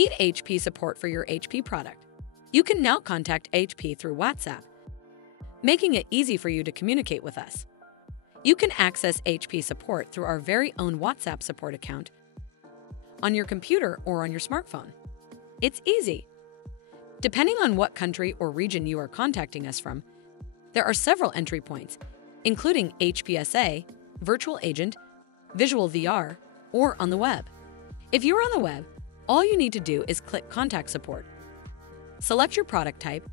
Need HP support for your HP product? You can now contact HP through WhatsApp, making it easy for you to communicate with us. You can access HP support through our very own WhatsApp support account on your computer or on your smartphone. It's easy. Depending on what country or region you are contacting us from, there are several entry points, including HPSA, Virtual Agent, Visual VR, or on the web. If you're on the web, all you need to do is click Contact Support. Select your product type,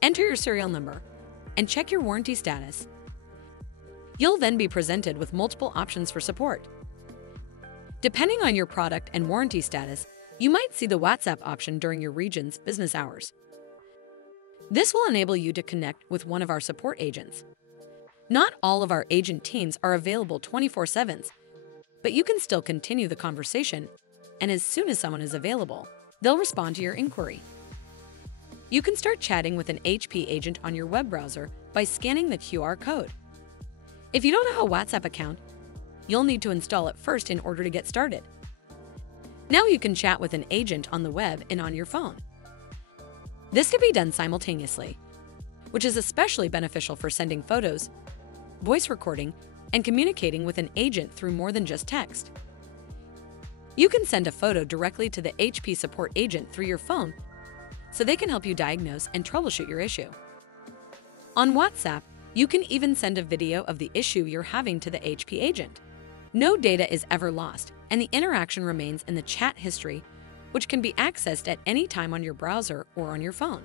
enter your serial number, and check your warranty status. You'll then be presented with multiple options for support. Depending on your product and warranty status, you might see the WhatsApp option during your region's business hours. This will enable you to connect with one of our support agents. Not all of our agent teams are available 24/7, but you can still continue the conversation, and as soon as someone is available, they'll respond to your inquiry. You can start chatting with an HP agent on your web browser by scanning the QR code. If you don't have a WhatsApp account, you'll need to install it first in order to get started. Now you can chat with an agent on the web and on your phone. This can be done simultaneously, which is especially beneficial for sending photos, voice recording, and communicating with an agent through more than just text. You can send a photo directly to the HP support agent through your phone so they can help you diagnose and troubleshoot your issue. On WhatsApp, you can even send a video of the issue you're having to the HP agent. No data is ever lost, and the interaction remains in the chat history, which can be accessed at any time on your browser or on your phone.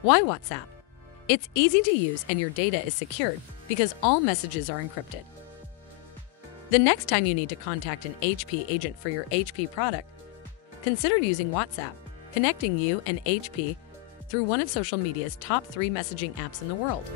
Why WhatsApp? It's easy to use and your data is secured because all messages are encrypted. The next time you need to contact an HP agent for your HP product, consider using WhatsApp, connecting you and HP through one of social media's top 3 messaging apps in the world.